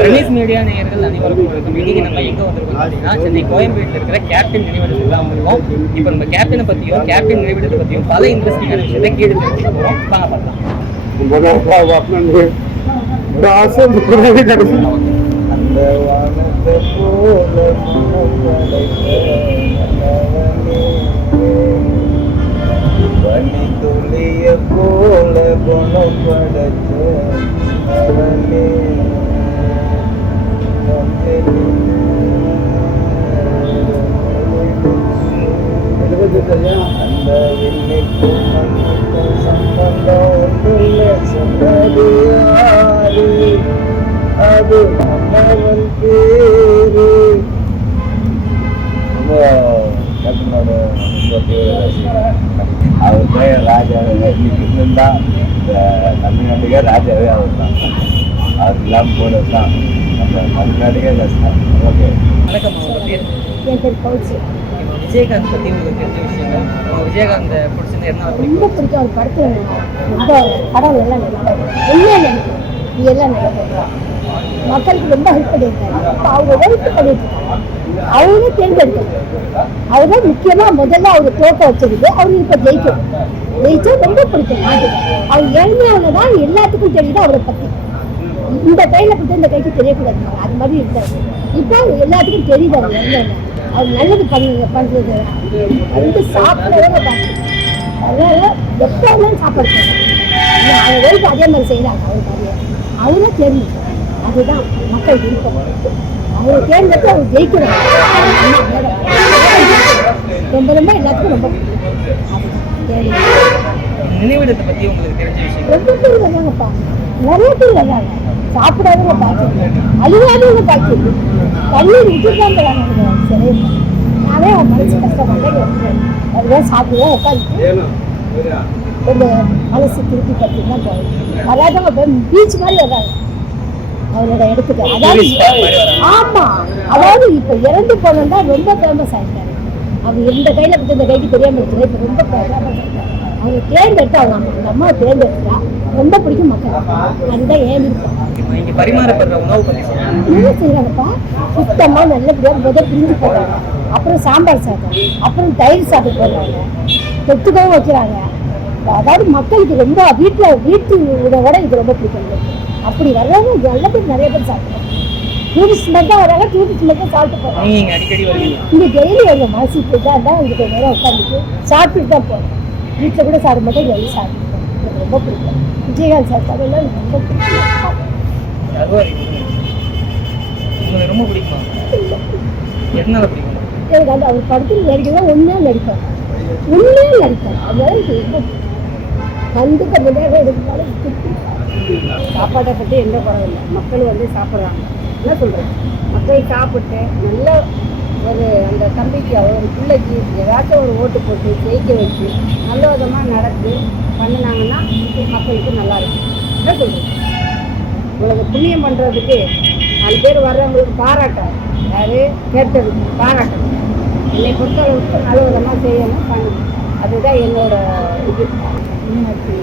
Ramesh media நேயர்கள் அனைவருக்கும் வணக்கம். இன்னைக்கு நம்ம எங்க வந்திருக்கோம் பார்த்தீங்கன்னா, சென்னை கோயம்பேட்டில் இருக்கிற கேப்டன் நினைவிடத்துக்கு தான் வந்திருக்கோம். இப்போ நம்ம கேப்டனை பத்தியும் கேப்டன் நினைவிடத்தை பத்தியும் பல இன்ட்ரெஸ்டிங்கான விஷயத்தை கேட்டு தெரிஞ்சுக்கிறோம். வாங்க பார்க்கலாம். துளிய போல குணப்படைச்ச அந்த விண்ணுக்கும் மண்ணுக்கும் சம்பந்தம் ஒன்றுள்ள சொன்னது யாரு? அது மன்னவன் பேரு. அவர் போய் ராஜாவே இன்னைக்கு இருந்தா இந்த தமிழ்நாட்டுக்கே ராஜாவே அவர் தான். அவர் இல்லாமல் போனது தான் நம்ம தமிழ்நாட்டுக்கே கஷ்டம். ஓகே, வணக்கம். என் பேர் கௌசி. விஜயகாந்த் பத்தி உங்களுக்கு தெரிஞ்ச விஷயங்கள், விஜயகாந்த் பிடிச்சது என்ன? ரொம்ப பிடிக்கும். அவர் படத்தில் ரொம்ப படம் எல்லாம் நல்லா எல்லாம் நினைக்கும். எல்லாம் நல்லா மக்களுக்கு ரொம்ப ஹெல்ப் பண்ணியிருக்காரு. அவங்க ஹெல்ப் பண்ணிட்டு இருக்காங்க. அவரே தேர்ந்தெடுத்தாங்க. அவர்தான் முக்கியமா முதல்ல அவர் தோக்க வச்சிருக்கு. அவரு இப்ப ஜெயிச்சா ரொம்ப பிடிக்கும் நாட்டுக்கு. அவர் ஏழ்மையானதான் தான் எல்லாத்துக்கும் தெரியுது அவரை பத்தி. இந்த கையில பத்தி இந்த கைக்கு தெரியக்கூடாது. அது மாதிரி இருக்காரு. இப்போ எல்லாத்துக்கும் தெரியுது அவர் என்ன. அவர் நல்லது பண்றது வந்து சாப்பிடவே பார்த்து. அதனால எப்பவும் சாப்பாடு அவங்க ஒய்ஃப் அதே மாதிரி செய்யறாங்க. அவருக்கு அவரே தேர்ந்தெடுத்தாங்க. அதுதான் மக்கள் விருப்பம். அவரை தேர்ந்தெடுத்து அவர் ஜெயிக்கிறாங்க. ரொம்ப ரொம்ப எல்லாத்துக்கும் ரொம்ப நினைவிடத்தை பத்தி உங்களுக்கு தெரிஞ்ச விஷயம்? ரொம்ப பேர் வர்றாங்கப்பா. நிறைய பேர் வர்றாங்க. சாப்பிடாதவங்க பாக்கி, அழுகாதவங்க பாக்கி, கண்ணீர் விட்டுதான் வராங்க. சரி, நானே அவன் மனசு கஷ்டப்பட்டேன். அதுதான் சாப்பிடுவோம் உட்காந்து கொஞ்சம் மனசு திருப்பி பற்றி தான் போகும். வராதவங்க பீச் மாதிரி வர்றாங்க அவரோட இடத்துக்கு. அதாவது ஆமா, அதாவது இப்ப இறந்து போனோம்னா ரொம்ப ஃபேமஸ் ஆயிட்டாரு. அவர் இந்த கையில பத்தி இந்த கைக்கு தெரியாம இருக்கிற இப்ப ரொம்ப ஃபேமஸ் ஆயிட்டாரு. அவங்க தேர்ந்தெடுத்து அவங்க அம்மா தேர்ந்தெடுத்தா ரொம்ப பிடிக்கும் மக்கள். அதுதான் ஏன் இருக்கும். இங்க பரிமாறப்படுற உணவு பத்தி என்ன செய்யறாங்கப்பா? சுத்தமா நல்லபடியா பிரிஞ்சு போடுறாங்க. அப்புறம் சாம்பார் சாதம், அப்புறம் தயிர் சாதம் போடுறாங்க. தொட்டுக்கவும் வைக்கிறாங்க. அதாவது மக்களுக்கு ரொம்ப வீட்டு உணவோட இது ரொம்ப பிடிக்கும். அப்படி வர்றவங்க நல்ல பேர் நிறைய பேர் சாப்பிடுறாங்க. டூரிஸ்ட் மட்டும் வராங்க. டூரிஸ்ட் மட்டும் சாப்பிட்டு போறாங்க. அடிக்கடி இங்க டெய்லி வருவோம். மனசு தான் இங்க கொஞ்ச நேரம் உட்காந்துட்டு சாப்பிட்டுட்டு தான் போறோம். வீட்டில் கூட சாப்பிட மாட்டோம். இங்கே வந்து சாப்பிட்டுருக்கோம். எனக்கு ரொம்ப பிடிக்கும். விஜயகாந்த் சாப்பாடு எல்லாம் எனக்கு ரொம்ப பிடிக்கும். ரொம்ப பிடிக்குமா? எதனால பிடிக்கும்? எனக்கு அந்த அவர் படத்தில் நடிக்கலாம் ஒன்றா நடிப்பார். அதனால எனக்கு ரொம்ப கண்டிப்பாக இந்த நேரம் எடுத்தாலும் சாப்பாட்டை பற்றி எந்த பரவாயில்லை. மக்கள் வந்து சாப்பிட்றாங்க. என்ன சொல்கிறேன், மக்கள் சாப்பிட்டு நல்ல ஒரு அந்த தம்பிக்கு ஒரு பிள்ளைக்கு ஏதாச்சும் ஒரு ஓட்டு போட்டு ஜெயிக்க வச்சு நல்ல விதமாக நடந்து பண்ணினாங்கன்னா மக்களுக்கு நல்லா இருக்கும். என்ன சொல்கிறேன், உங்களுக்கு புண்ணியம் பண்ணுறதுக்கு 4 பேர் வர்றவங்களுக்கு பாராட்டம். யார் கேட்டதுக்கு பாராட்டம். என்னை பொறுத்தளவுக்கு நல்ல விதமாக செய்யணும், பண்ணணும். அதுதான் என்னோட இது. மீனாட்சி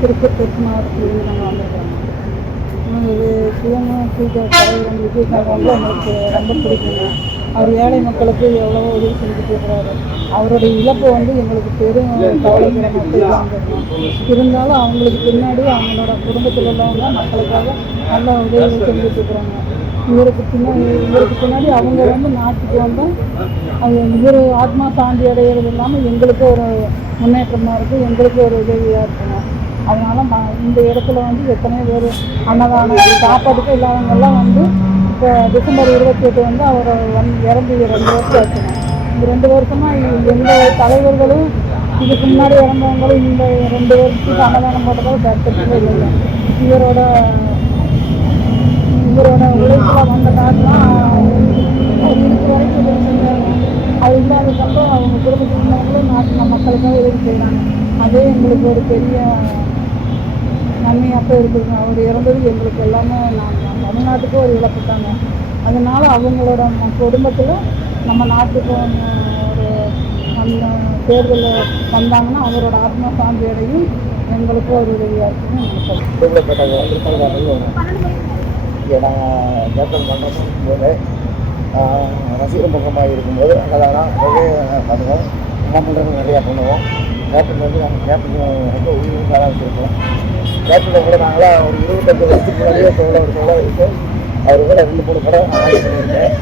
திருப்பத்தூர் மாவட்டத்தில் நாங்கள் வந்திருக்கிறோம். இது சிவனும் தலைவர் விஜயகாந்த் வந்து எங்களுக்கு ரொம்ப பிடிக்குங்க. அவர் ஏழை மக்களுக்கு எவ்வளவோ உதவி செஞ்சுட்டு இருக்கிறாரு. அவருடைய இழப்பு வந்து எங்களுக்கு பெரும் கவலைக்கிற மக்கள் வந்துருக்கோம். இருந்தாலும் அவங்களுக்கு பின்னாடி அவங்களோட குடும்பத்தில் உள்ளவங்க மக்களுக்காக நல்ல உதவிகள் செஞ்சுட்டு இருக்கிறாங்க. இவருக்கு பின்னாடி அவங்க வந்து நாட்டுக்கு வந்து இவர் ஆத்மா சாந்தி அடைகிறது இல்லாமல் எங்களுக்கு ஒரு முன்னேற்றமாக இருக்குது, எங்களுக்கு ஒரு உதவியாக இருக்குங்க. அதனால் இந்த இடத்துல வந்து எத்தனையோ பேர் அன்னதானம் சாப்பாட்டுக்கு இல்லாதவங்கெல்லாம் வந்து இப்போ டிசம்பர் 28 வந்து அவர் இறந்து 2 வருஷம் ஆச்சுங்க. இந்த 2 வருஷமாக எந்த தலைவர்களும் இதுக்கு முன்னாடி இறந்தவங்களும் இந்த 2 வருஷத்துக்கு அன்னதானம் போட்டதாக கருத்துக்கவே இல்லைங்க. இவரோட உழைப்பில் வந்த காரணம் அவர் இருக்கிற வரைக்கும் உதவி செஞ்சாங்க. அது இல்லாதப்போ அவங்க குடும்பத்தில் இருந்தவங்களும் நாட்டு மக்களுக்காக உதவி செய்கிறாங்க. அதே எங்களுக்கு ஒரு பெரிய நன்மையாக இருக்குதுங்க. அவர் இறந்தது எங்களுக்கு எல்லாமே தமிழ்நாட்டுக்கு ஒரு இழப்பு தாங்க. அதனால் அவங்களோட குடும்பத்தில் நம்ம நாட்டுக்கு ஒரு அந்த தேர்தலில் வந்தாங்கன்னா அவரோட ஆத்மா சாந்தி அடையும், எங்களுக்கும் ஒரு உதவியாக இருக்குன்னு நினைக்கிறேன். இங்கே நாங்கள் கேப்டன் பண்ணுறோம் போது ரசிகர் பக்கமாக இருக்கும்போது அங்கே தான் நிறைய பண்ணுவோம். என்ன பண்ணுறது நிறையா பண்ணுவோம். கேப்டன் வந்து நாங்கள் கேப்டன் ரொம்ப உயிரிழந்தாராக வச்சுருக்கோம். கேப்டனை கூட நாங்களாம் ஒரு 25 வருஷத்துக்கு முன்னாடியே ஒரு இருக்கும். அவர் கூட 2-3 படம் ஆடி பண்ணியிருக்கேன்.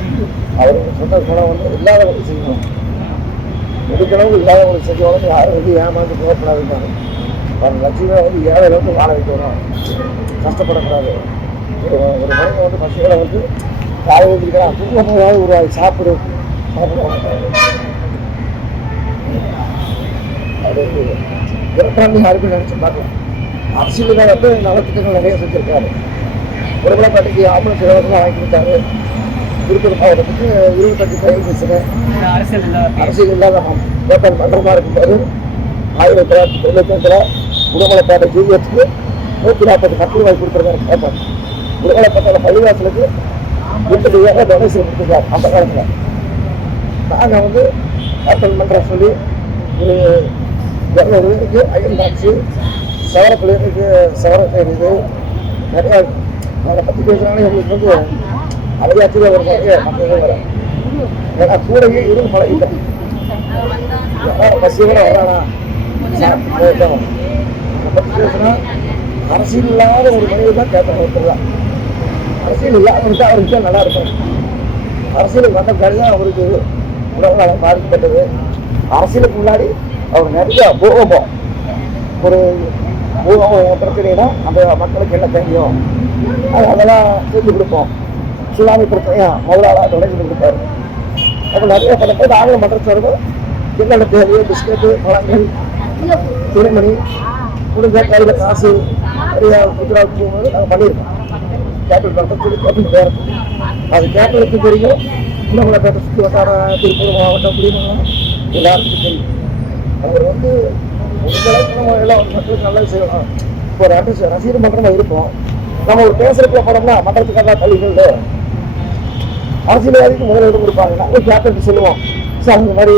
அவருக்கு சொன்ன குணம் வந்து இல்லாத ஒரு செய்யணும், எடுக்கிறவங்க இல்லாத ஒரு செஞ்சவங்க யாரும் வந்து ஏமாந்து போகக்கூடாதுன்னு அவன் லட்சியமாக வந்து ஏழை அளவுக்கு வாழ வைக்கணும், கஷ்டப்படக்கூடாது. ஒரு மனிதன் வந்து பசியோட வந்து காலை வச்சுக்கலாம் தூக்கமாக ஒரு சாப்பிடுவாங்க. அது இறக்காண்டி யாருக்கும் நினச்சி பார்க்கலாம். அரசியல் தான் வந்து நலத்திட்டங்கள் நிறைய செஞ்சுருக்காரு. உடம்புலப்பேட்டைக்கு ஆம்புலன்ஸ் இலவசமாக வாங்கி கொடுத்தாரு. திருப்பூர் மாவட்டத்துக்கு 25 தையல் மிஷினு. அரசியல் இல்லாத கேப்டன் மன்றமாக இருக்கும்போது 1995 உடம்புலப்பேட்டை ஜிஹெச்சுக்கு 140 கட்டில் வாங்கி கொடுத்துருக்காரு கேப்டன். உடம்புலப்பேட்டையில் பள்ளிவாசலுக்கு 20,000 டொனேஷன் கொடுத்துருக்காரு அந்த காலத்தில். நாங்கள் வந்து கேப்டன் மன்றம் சொல்லி ஒரு 200 பேருக்கு அயன் பாக்ஸு, சவர பிள்ளைகளுக்கு சவர செய்கிறது நிறையா அதை பற்றி பேசுகிறாங்க. எங்களுக்கு வந்து அவையாச்சும் ஒரு நிறைய மக்கள் வர ஏன்னா கூடவே இருந்து பழகிட்டேன். பஸ்ஸோட வரானா சாப்பிட்டு பற்றி பேசுனா அரசியல் இல்லாத ஒரு மனிதர் தான் கேட்க ஒருத்தர். அரசியல் இல்லாதவருக்கு அவருக்கு நல்லா இருக்கும். அரசியலுக்கு வந்த பிறகு தான் அவருக்கு உடல்நலம் பாதிக்கப்பட்டது. அரசியலுக்கு முன்னாடி அவர் நிறைய பூகம்பம் ஒரு பிரச்சனைனா அந்த மக்களுக்கு என்ன தெரியும் அதெல்லாம் செஞ்சு கொடுப்போம். சுனாமி பிரச்சனையா முதலாளாக தொடங்கி கொடுப்பாரு. அப்போ நிறைய பணத்தை நாங்களும் மன்றத்தோடு என்னென்ன தேவையோ பிஸ்கெட்டு, பழங்கள், துணிமணி முடிஞ்ச கையில் காசு நிறைய குஜராத் போகும்போது நாங்கள் பண்ணியிருக்கோம். கேபிள் மன்றத்தை சொல்லி கேபிள் பேர் அது கேபிளுக்கு தெரியும். இன்னும் பேட்டை சுற்றி வட்டார திருப்பூர் மாவட்டம் குடிமகன் எல்லாருக்கும் தெரியும். அவர் வந்து உங்களளவுக்கு நம்ம எல்லாம் மக்களுக்கு நல்லது செய்யலாம். இப்போ ஒரு ரசிகர் மன்றமாக இருக்கும். நம்ம ஒரு பேசுறதுக்குள்ள போனோம்னா மன்றத்துக்காக தள்ளிகள் அரசியல்வாதிக்கு முதலிடம் கொடுப்பாங்க. நாங்கள் கேப்டன் சொல்லுவோம் சார் இந்த மாதிரி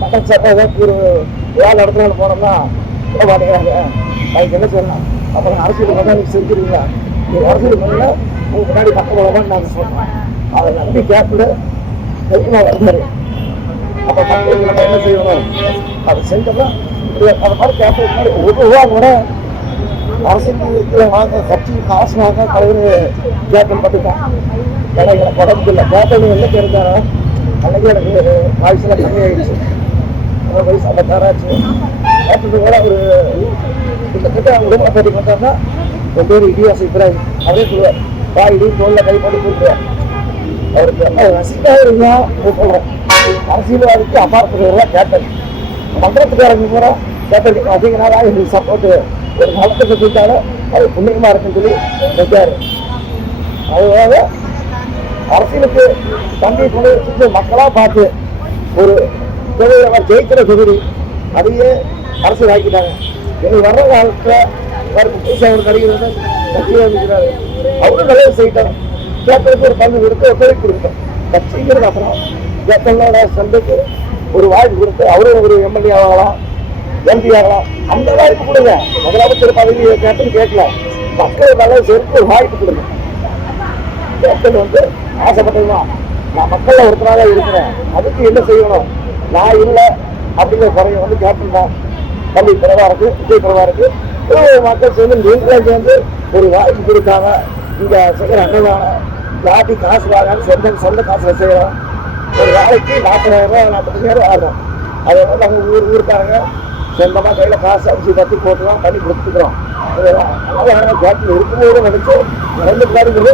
மற்ற சார்பாக ஏதாவது ஒரு வேலை இடத்துல போனோம்னா விட மாட்டேங்கிறாங்க, அதுக்கு என்ன சொல்லலாம். அப்புறம் அரசியல் மன்றம் நீங்கள் செஞ்சுருவீங்க, நீங்கள் அரசியல் மன்றம் உங்கள் முன்னாடி பக்கம் போகலாமான்னு நாங்கள் சொல்கிறோம். அதை நம்பி கேப்டன் தைரியமாக வருவார். அப்போ மக்களுக்கு நம்ம என்ன செய்யணும் அதை செஞ்சோம்னா அதை மாதிரி கேப்டன் மாதிரி ₹1 கூட அரசியல் வாங்க கட்சி காசு வாங்க தலைவர் கேப்டன் பார்த்துட்டான். ஏன்னா எனக்கு உடம்புக்கு இல்லை கேப்டன் என்ன தெரிஞ்சாரா அன்னைக்கு எனக்கு வாய்ஸ்லாம் கம்மியாகிடுச்சு. வயசு 56 ஆச்சு. கேப்டன் கூட ஒரு கிட்டத்தட்ட உடம்புல பார்த்தோம்னா என் பேர் இடியாசு இப்ராஹிம் அதே சொல்லுவார். இடி தோளில் கைப்படி கொடுக்குறார். அவருக்கு எல்லாம் ரசிக்காக இருந்தா சொல்கிறோம். அரசியல்வாதிக்கு அப்பாற்படுறதுலாம் கேப்டன். மன்றத்துக்காரங்க கூட கேப்டன் அதிகனாக எங்களுக்கு சப்போர்ட்டு ஒரு மதத்தை கொடுத்தாலும் அது புண்ணியமாக இருக்குன்னு சொல்லி வைக்காரு. அதுக்காக அரசியலுக்கு தம்பி கொண்டு வச்சுட்டு மக்களாக பார்த்து ஒரு தொழில் அவர் ஜெயிக்கிற தொகுதி அதையே அரசியல் ஆக்கிட்டாங்க. எங்களுக்கு வர்ற காலத்தில் வரும் பைசா ஒரு நடிகர் வந்து கட்சியாக இருக்கிறாரு. அவரும் நல்லது செய்யிட்டார். கேப்டனுக்கு ஒரு பங்கு கொடுத்து ஒத்துழைப்பு கொடுத்தோம். கட்சிங்கிறது அப்புறம் கேப்டனோட சந்தைக்கு ஒரு வாய்ப்பு கொடுத்து அவரும் ஒரு எம்எல்ஏ ஆகலாம், எம்பி ஆகலாம். அந்த வாய்ப்பு கொடுங்க. முதலமைச்சர் பதவி கேப்டன் கேட்கல, மக்கள் நல்லது சேர்த்து ஒரு வாய்ப்பு கொடுங்க. கேப்டன் வந்து ஆசைப்பட்டதுதான் நான் மக்களில் ஒருத்தராக இருக்கிறேன், அதுக்கு என்ன செய்யணும், நான் இல்லை அப்படிங்கிற குறைய வந்து கேப்டன் தான். தம்பி பிறவா இருக்கு, விஜய் பிறவா இருக்கு, மக்கள் சேர்ந்து நீங்களே சேர்ந்து ஒரு வாய்ப்பு கொடுக்காம இங்கே செய்கிற அன்னதான லாட்டி காசு வாங்க சொந்த காசுல செய்யறோம். ஒரு வேலைக்கு 40,000 45,000 ஆடுறோம். அதை வந்து நம்ம ஊருக்காரங்க சொந்தமாக கையில் காசு அரிசி பற்றி போட்டுலாம் பண்ணி கொடுத்துக்கிறோம். அதெல்லாம் கேப்டன் இருக்கும்போது நினைச்சு நடந்து பாருங்கிறது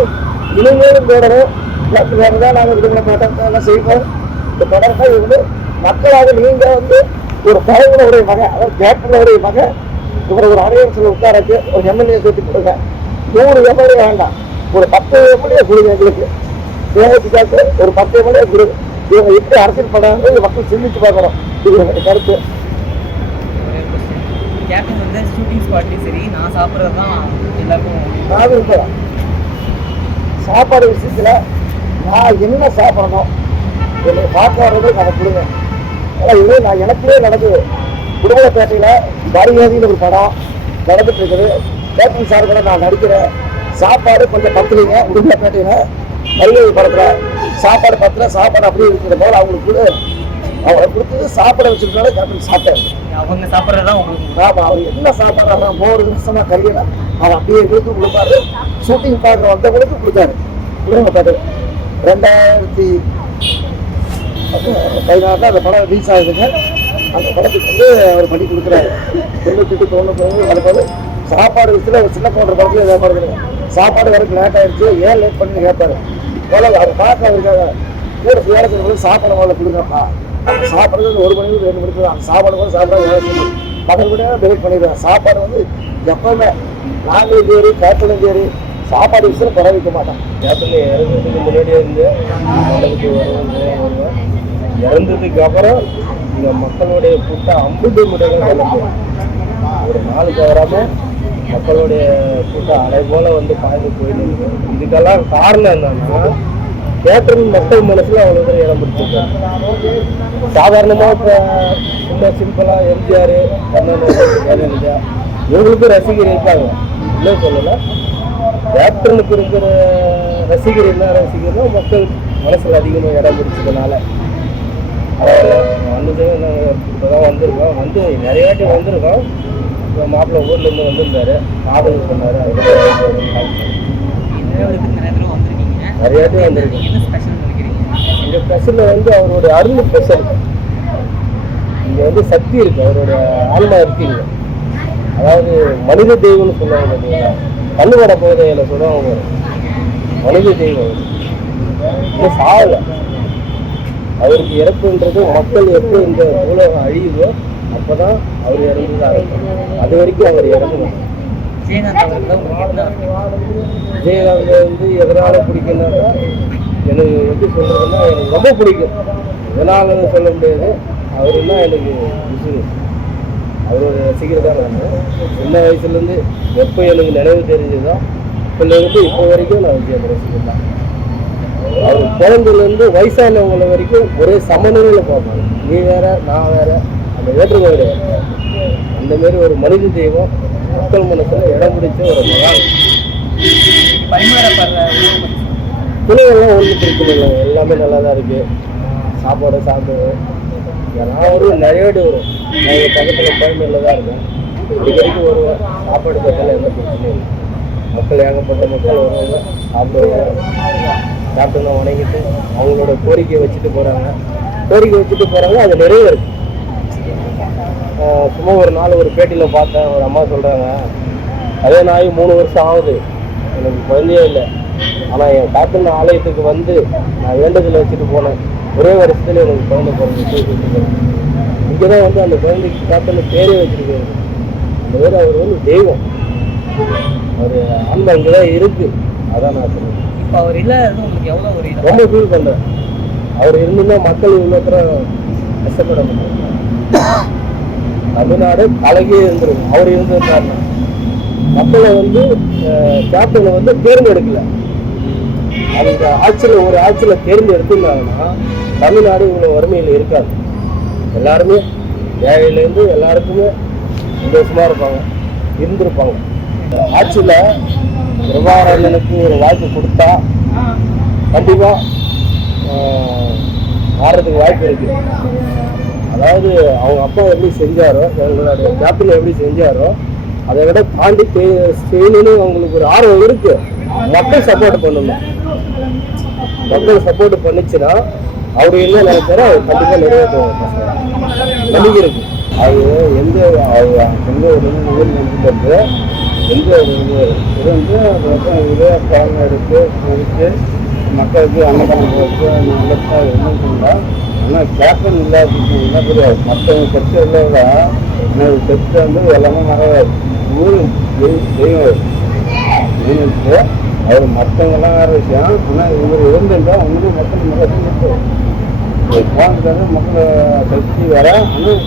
இனிமேலும் தேடணும். கேப்டன் வேறு தான் நாங்கள் விடுதலை மாட்டோம் செய்வோம். இந்த தொடர்பாக இருந்து மக்களாக நீங்கள் வந்து ஒரு தலைவனுடைய மகன், அதாவது கேப்டனுடைய மகன் இவரை ஒரு அனைவரத்தில் உட்காரக்கு ஒரு எம்எல்ஏ சேர்த்து கொடுங்க. 100 எம்எல்ஏ வேண்டாம், ஒரு 10 எம்எல்ஏ கொடுங்க. எங்களுக்கு தேவைக்காக ஒரு 10 எம்எல்ஏ கொடுங்க. இவங்க எப்படி அரசியல் பண்ணாங்க மக்கள் சிந்திச்சு பார்க்கணும். இது என்னுடைய கருத்து. கேப்டன் வந்து ஷூட்டிங் ஸ்பாட்லையும் சரி நான் சாப்பிட்றது தான் எல்லாருக்கும் நான் விரும்புகிறேன். சாப்பாடு விஷயத்தில் நான் என்ன சாப்பிடணும் என்னை பார்க்க வர்றது அதை கொடுங்க. ஏன்னா இது நான் எனக்குள்ளே நடக்குது. குடும்பப்பேட்டையில் வரியாதின்னு ஒரு படம் நடந்துட்டு இருக்குது. கேப்டன் சார் கூட நான் நடிக்கிறேன், சாப்பாடு கொஞ்சம் பத்தலைங்க உடுமலைப்பேட்டையில் கல்வி படத்துல சாப்பாடு பத்தல, சாப்பாடு அப்படியே இருக்கிற போது அவங்களுக்கு அவங்களை கொடுத்தது சாப்பாடை வச்சிருந்தாலும் கேப்டன் சாப்பிட்டாரு. அவங்க சாப்பிட்றதான் உங்களுக்கு ஆமா, அவங்க என்ன சாப்பாடு மோர் விஷமா கல்வியில அவன் அப்படியே கொடுத்து கொடுப்பாரு. ஷூட்டிங் பார்க்குற வந்தவங்களுக்கு கொடுத்தாரு. உடுமலைப்பேட்டை 2016 அந்த படம் ரிலீஸ் ஆகுதுங்க. அந்த படத்துக்கு வந்து அவர் பண்ணி கொடுக்குறாரு. 98 99 அதுபோது சாப்பாடு விஷயத்தில் ஒரு சின்ன போன்ற படத்துல இதை பாருங்க, சாப்பாடு வரைக்கும் லேட் ஆயிடுச்சு, ஏன் லேட் பண்ணி கேட்பாரு. அவர் பார்க்க அவருக்காக கூட வேலை செய்யறது சாப்பாடு முதல்ல கொடுங்கப்பா, சாப்பிட்றது 1 மணிக்கு 2 மணிக்கு அந்த சாப்பாடு கூட சாப்பிட வேலை செய்யணும், பகல் விட பிரேக் பண்ணிடுவேன். சாப்பாடு வந்து எப்பவுமே நாங்களும் சரி கேப்டனும் சரி சாப்பாடு விஷயம் குறை வைக்க மாட்டேன். கேப்டன் இறந்ததுக்கு முன்னாடியே இருந்து மண்டபத்துக்கு வருவேன். இறந்ததுக்கு அப்புறம் இந்த மக்களுடைய கூட்டம் 50 முறைகள் ஒரு நாளுக்கு வராமல் மக்களுடைய கூட்டம் அலை போல வந்து பாய்ந்து போயிருக்கு. இதுக்கெல்லாம் காரணம் என்னன்னா கேப்டன் மக்கள் மனசுல அவ்வளோ தூரம் இடம் பிடிச்சிருக்காரு. சாதாரணமாக இப்போ சும்மா சிம்பிளாக எம்ஜிஆர் ஜெயலலிதா இவங்களுக்கும் ரசிகர் இருக்காங்க, இல்லை சொல்லலை. கேப்டனுக்கு இருக்கிற ரசிகர் என்ன ரசிகர்னா மக்கள் மனசில் அதிகமாக இடம் பிடிச்சதுனால வந்தது. நாங்கள் இப்போ தான் வந்திருக்கோம், வந்து நிறைய வாட்டி வந்திருக்கோம். இப்போ மாப்பிள்ளை ஊர்லேருந்து வந்திருந்தாரு, காதல் சொன்னார். நிறைய வாட்டி வந்திருக்கோம். இந்த ஸ்பெஷலில் வந்து அவருடைய அருள் ஸ்பெஷல். இங்கே வந்து சக்தி இருக்கு, அவருடைய ஆன்மா இருக்குங்க. அதாவது மனித தெய்வம்னு சொல்லுவாங்க பார்த்தீங்களா, கண்ணுவட போதையில் சொல்லுவாங்க மனித தெய்வம். இன்னும் சாகலை. அவருக்கு இறப்புன்றது மக்கள் எப்போ இந்த உலகம் அழியுதோ அப்போதான் அவர் இறந்து ஆரம்பிக்கும். அது வரைக்கும் அவர் இறந்து. விஜயகாந்த் வந்து எதனால பிடிக்குன்னா, எனக்கு எப்படி சொல்றதுன்னா எனக்கு ரொம்ப பிடிக்கும். எதனாலன்னு சொல்ல முடியாது, அவருன்னா எனக்கு விசுறு. அவரோட ரசிகர் தான் நான். சின்ன வயசுலேருந்து எப்போ எனக்கு நினைவு தெரிஞ்சதோ பிள்ளைங்களுக்கு இப்போ வரைக்கும் நான் விஜய் ரசிகர் தான். அவர் குழந்தைலேருந்து வயசானவங்களை வரைக்கும் ஒரே சமநிலையில் பார்ப்பாங்க. நீ வேற நான் வேற, அந்த வேற்றுமை கிடையாது. அந்த மாதிரி ஒரு மனித தெய்வம் மக்கள் மனசில் இடம் பிடிச்ச ஒரு மகான். துணிகள்லாம் ஒன்றும் பிரச்சனை இல்லை, எல்லாமே நல்லா தான் இருக்குது. சாப்பாடு சாப்பிடுவோம். நான் ஒரு நிறையடி வரும், நான் எங்கள் பக்கத்தில் கோயம்பேடில் தான் இருக்கேன். இது வரைக்கும் வருவேன். சாப்பாடு பற்றில எந்த பிரச்சனையும் இல்லை. மக்கள் ஏகப்பட்ட மக்கள் வருவாங்க, சாப்பிடுவாங்க. கேப்டனை வணங்கிட்டு அவங்களோட கோரிக்கையை வச்சுட்டு போகிறாங்க. அது நிறைவேறும். சும்மா ஒரு நாள் ஒரு பேட்டியில் பார்த்தேன், ஒரு அம்மா சொல்கிறாங்க, அதே நாய் 3 வருஷம் ஆகுது, எனக்கு குழந்தையே இல்லை. ஆனால் என் கேப்டன் ஆலயத்துக்கு வந்து நான் வேண்டுதலை வச்சுட்டு போனேன், ஒரே வருஷத்துல எனக்கு குழந்தை பிறந்து. இங்கே தான் வந்து அந்த குழந்தைக்கு கேப்டன் பேரே வச்சுருக்காரு. அந்த பேர் அவர் வந்து தெய்வம், ஒரு ஆன்மா இங்கே தான் இருக்குது. அதான் நான் சொல்லுவேன். இப்போ அவர் இல்லாதது உங்களுக்கு எவ்வளோ ஒரு ரொம்ப ஃபீல் பண்ணுறேன். அவர் இருந்துன்னா மக்கள் இவ்வளோ தூரம் கஷ்டப்பட முடியும். தமிழ்நாடு அழகே இருந்திருக்கும் அவர் இருந்திருந்தாருன்னா. மக்களை வந்து கேப்டனை வந்து தேர்ந்தெடுக்கல, அந்த ஆட்சியில் ஒரு ஆட்சியில் தேர்ந்தெடுத்துருந்தாங்கன்னா தமிழ்நாடு இவ்வளோ வறுமையில் இருக்காது. எல்லாருமே ஏழையிலேருந்து எல்லாருக்குமே சந்தோஷமாக இருந்திருப்பாங்க. ஆட்சியில் பிரபாகரனுக்கு ஒரு வாய்ப்பு கொடுத்தா கண்டிப்பாக மாறுறதுக்கு வாய்ப்பு இருக்கு. அதாவது அவங்க அப்பா எப்படி செஞ்சாரோ, எங்களுடைய கேப்டன் எப்படி செஞ்சாரோ அதை விட தாண்டி செய்யணும்னு அவங்களுக்கு ஒரு ஆர்வம் இருக்கு. மக்கள் சப்போர்ட் பண்ணணும். மக்கள் சப்போர்ட் பண்ணிச்சுன்னா அவர் என்ன நினைச்சாரோ அவர் கண்டிப்பாக நிறைவேற்றுவாங்க. நம்பிக்கை இருக்கு. அது எந்த ஒரு ஊர் நினைச்சிட்டு எந்த ஒரு இது வந்து இதே பழம் எடுத்து மக்களுக்கு அன்னதானம் போட்டு நல்லதாக என்னன்னு சொன்னால், ஆனால் கேப்டன் இல்லாததுக்கு என்ன தெரியாது. மற்றவங்க கட்சி உள்ளவங்க எனக்கு கட்சி வந்து எல்லாமே நிறையாது. ஊர் தெய்வம் தெய்வத்துக்கு அவர் மற்றவங்கெல்லாம் வேறு விஷயம். ஆனால் இவர் இருந்திருந்தால் அவங்களும் மக்கள் நல்லா போனதுக்காக மக்கள் கட்சி வர. ஆனால்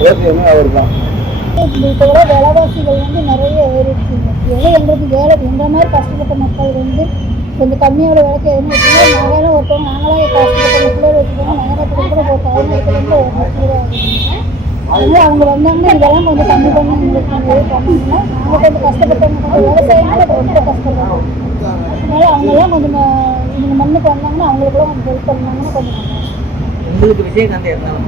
பேசியமே அவர் தான். இப்போ கூட விலைவாசிகள் வந்து நிறைய ஏறிடுச்சுங்க. எவ்வளோ எங்களுக்கு ஏழை எங்கள் மாதிரி கஷ்டப்பட்ட மக்கள் வந்து கொஞ்சம் கம்மியோட விலைக்கு எதுவும் வச்சுக்கோ. நாங்களாம் ஒருத்தவங்க நாங்களாம் கஷ்டப்பட்ட மக்களோட வச்சுக்கோங்க. நகரத்துக்கு கூட ஒரு டவுன் இருக்கிறவங்க 1 லட்சம் ரூபா ஆகுதுங்க. அதனால அவங்க வந்தாங்கன்னா இதெல்லாம் கொஞ்சம் கம்மி பண்ணி எங்களுக்கு கொஞ்சம் இது பண்ணாங்கன்னா நாங்கள் கொஞ்சம் கஷ்டப்பட்டவங்க கொஞ்சம் விவசாயம்னால ரொம்ப கஷ்டப்படுறோம். அதனால அவங்கெல்லாம் கொஞ்சம் இவங்க மண்ணுக்கு வந்தாங்கன்னா அவங்களுக்குலாம் கொஞ்சம் ஹெல்ப் பண்ணாங்கன்னா கொஞ்சம் நல்லா இருக்கும். உங்களுக்கு விஜயகாந்த் இருந்தாலும்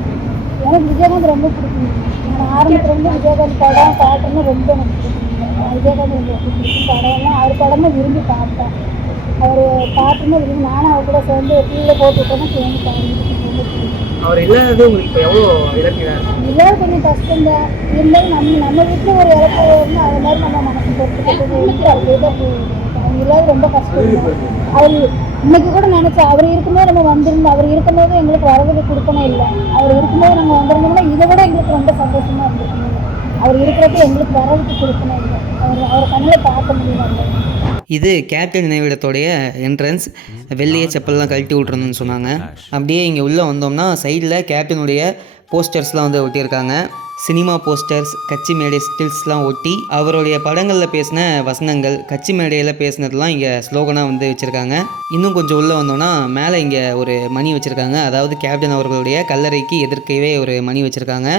எனக்கு விஜயகாந்த் ரொம்ப பிடிக்கும். நான் ஆரம்பத்துல இருந்து விஜயகாந்த் படம் பாட்டுன்னு ரொம்ப எனக்கு பிடிக்கும். விஜயகாந்த் ரொம்ப பிடிக்கும். படம்லாம் அவர் படமும் விரும்பி பார்ப்பேன். அவர் பாட்டுன்னு விரும்பி நானும் அவர் கூட சேர்ந்து டிவியில் போட்டுவிட்டோன்னா சேர்ந்து பாடுறது ரொம்ப பிடிக்கும். அவர் இல்லாதது உங்களுக்கு இப்போ எவ்வளோ இழப்பீடாக இருக்கும்? இதெல்லாம் கொஞ்சம் கஷ்டம்தான். இருந்தாலும் நம்ம வீட்டில் ஒரு இழப்பு வரும்னா அது மாதிரி நம்ம மனசு பொறுத்துக்கிட்டு அப்படியே தான் போகுது. அவங்க இல்லாத ரொம்ப கஷ்டம் தான். அவர் இன்னைக்கு கூட நினச்சா அவர் இருக்கும்போது நம்ம வந்திருந்தோம். அவர் இருக்கும்போது எங்களுக்கு வரவுக்கு கொடுக்கணும் இல்லை. அவர் இருக்கும்போது நம்ம வந்திருந்தோம்னா இதை விட எங்களுக்கு ரொம்ப சந்தோஷமாக இருந்திருக்கணும். அவர் இருக்கிறப்ப எங்களுக்கு வரவுக்கு கொடுக்கணும் இல்லை. அவர் கண்ணில் பார்க்க முடியல. இது கேப்டன் நினைவிடத்தோடைய என்ட்ரன்ஸ். வெள்ளையே செப்பல்லாம் கழட்டி விட்றணும்னு சொன்னாங்க. அப்படியே இங்கே உள்ளே வந்தோம்னா சைடில் கேப்டனுடைய போஸ்டர்ஸ்லாம் வந்து ஒட்டியிருக்காங்க. சினிமா போஸ்டர்ஸ், கட்சி மேடை ஸ்டில்ஸ்லாம் ஒட்டி அவருடைய படங்களில் பேசின வசனங்கள், கட்சி மேடையில் பேசினதெல்லாம் இங்கே ஸ்லோகனாக வந்து வச்சுருக்காங்க. இன்னும் கொஞ்சம் உள்ளே வந்தோம்னா மேலே இங்கே ஒரு மணி வச்சுருக்காங்க. அதாவது கேப்டன் அவர்களுடைய கல்லறைக்கு எதிர்க்கவே ஒரு மணி வச்சுருக்காங்க.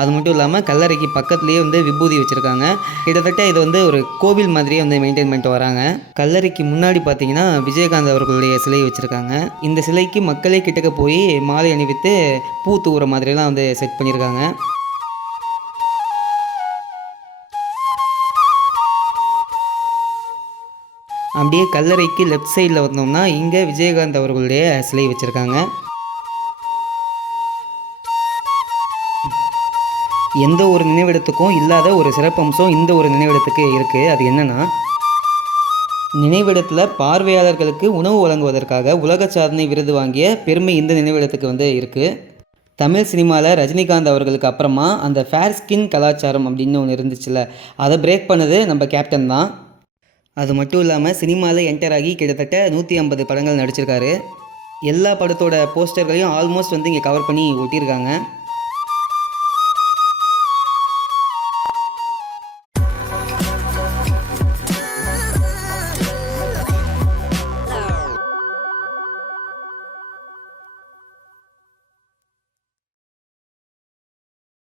அது மட்டும் இல்லாமல் கல்லறைக்கு பக்கத்துலேயே வந்து விபூதி வச்சுருக்காங்க. கிட்டத்தட்ட இது வந்து ஒரு கோவில் மாதிரியே வந்து மெயின்டைன் பண்ணிட்டு வராங்க. கல்லறைக்கு முன்னாடி பார்த்தீங்கன்னா விஜயகாந்த் அவர்களுடைய சிலை வச்சுருக்காங்க. இந்த சிலைக்கு மக்களே கிட்டக்க போய் மாலை அணிவித்து பூ தூவுற மாதிரிலாம் வந்து செட் பண்ணியிருக்காங்க. அப்படியே கல்லறைக்கு லெஃப்ட் சைடில் வந்தோம்னா இங்கே விஜயகாந்த் அவர்களுடைய சிலை வச்சுருக்காங்க. எந்த ஒரு நினைவிடத்துக்கும் இல்லாத ஒரு சிறப்பம்சம் இந்த ஒரு நினைவிடத்துக்கு இருக்குது. அது என்னென்னா, நினைவிடத்தில் பார்வையாளர்களுக்கு உணவு வழங்குவதற்காக உலக சாதனை விருது வாங்கிய பெருமை இந்த நினைவிடத்துக்கு வந்து இருக்குது. தமிழ் சினிமாவில் ரஜினிகாந்த் அவர்களுக்கு அப்புறமா அந்த ஃபேர் ஸ்கின் கலாச்சாரம் அப்படின்னு ஒன்று இருந்துச்சுல்ல, அதை பிரேக் பண்ணது நம்ம கேப்டன் தான். அது மட்டும் இல்லாமல் சினிமாவில் என்டர் ஆகி கிட்டத்தட்ட 150 படங்கள் நடிச்சிருக்காரு. எல்லா படத்தோட போஸ்டர்களையும் ஆல்மோஸ்ட் வந்து இங்கே கவர் பண்ணி ஒட்டியிருக்காங்க.